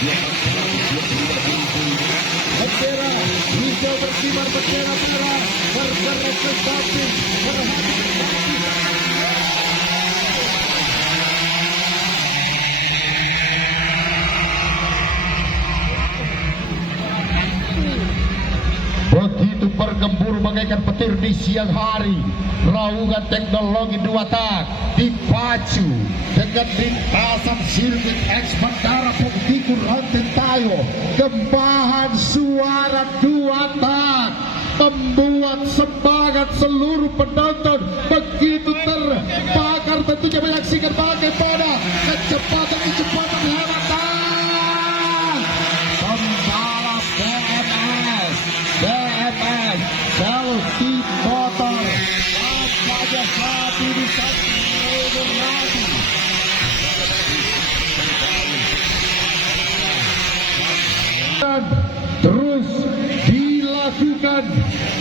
Bendera hijau berkibar, bendera merah bergerak ke samping begitu bergembur bagaikan petir di siang hari. Raungan teknologi dua tak dipacu dengan lintasan sirkuit X Bandara Poktiku Rantentayo. Gembahan suara dua tak membuat semangat seluruh penonton begitu terbakar, tentunya menyaksikan bagaimana kecepatan hematan pembalap BMS Chelsea Motor pada saat ini dan terus dilakukan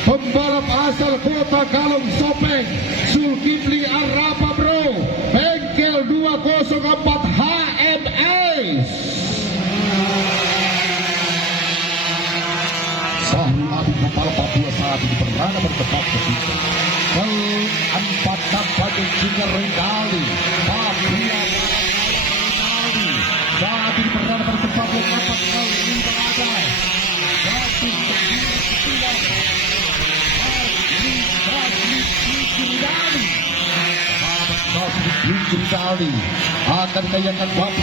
pembalap asal kota Kalong Sopeng Zulkifli Arapa Bro, bengkel 204 HMS. Sahrul Adib pembalap Papua saat ini berada bertempat ketiga. Keempat tampaknya juga Rengali Papua saat ini berada bertempat keempat kali berada. Rinaldi akan kayakan Bapak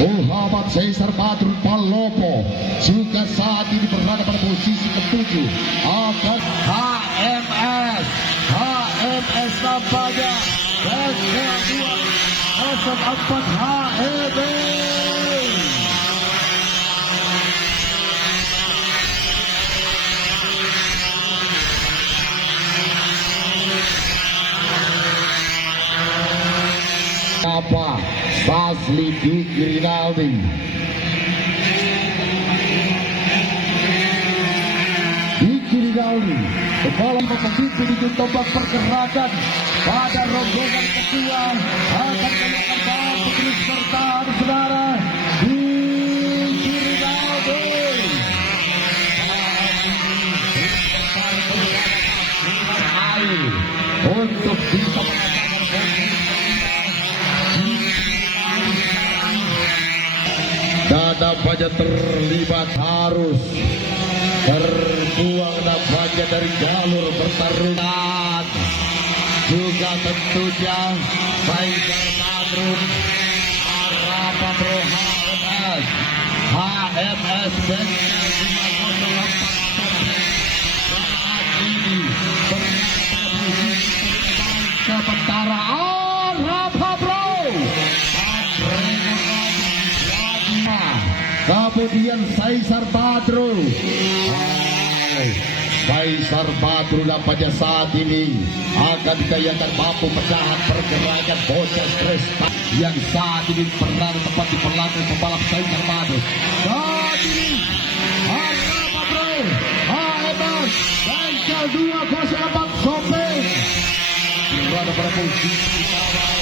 Muhammad Caesar Badrun Palopo juga saat ini berada pada posisi ketujuh. Akan HMS nampaknya ke-204 HEB. Apa Basli Diki Rinaldi kepala pemimpin di tombak pergerakan pada rombongan kedua akan melakukan balik terus serta saudara Diki Rinaldi untuk bisa nampaknya terlibat harus terbuang nampaknya dari jalur pertarungan. Juga tentunya Caesar Badrun Arapa Bro HMS bengkel 204 saat ini sementara Arapa Bro kemudian Caesar Badrun nampaknya saat ini akan dikayakan mampu pecahan pergerakan bocah stres yang saat ini pernah tempat di perlakuan pembalap Caesar Badrun. Saat ini Arapa Bro HMS bengkel 204 Sopeng berada pada posisi awal,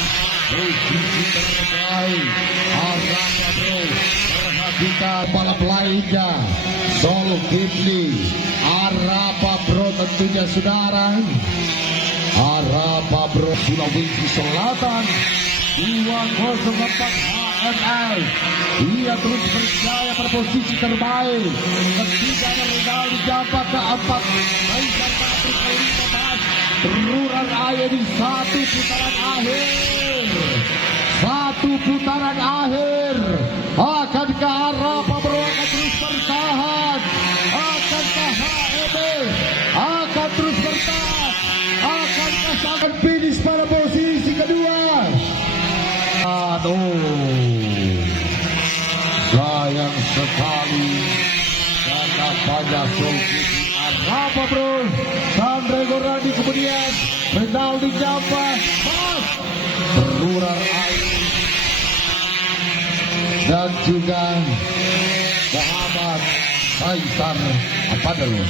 posisi terbaik. Arapa Bro kita balap lainnya Zulkifli Arapa Bro tentunya saudara Arapa Bro Sulawesi Selatan 204 HMS. Ia terus berjaya pada posisi terbaik. Ketiga Renaldi Jampa, keempat Caesar Badrun ke-15 beruran air di satu putaran akhir. Akankah Arapa Bro akan terus bertahan? Akankah HEB akan terus bertahan? Akankah akan finish pada posisi kedua? Aduh, sayang sekali karena banyak Zulkifli Arapa Bro Sandre Gorandi kemudian Renaldi Jampa beruran air dan juga Muhammad Caesar Badrun.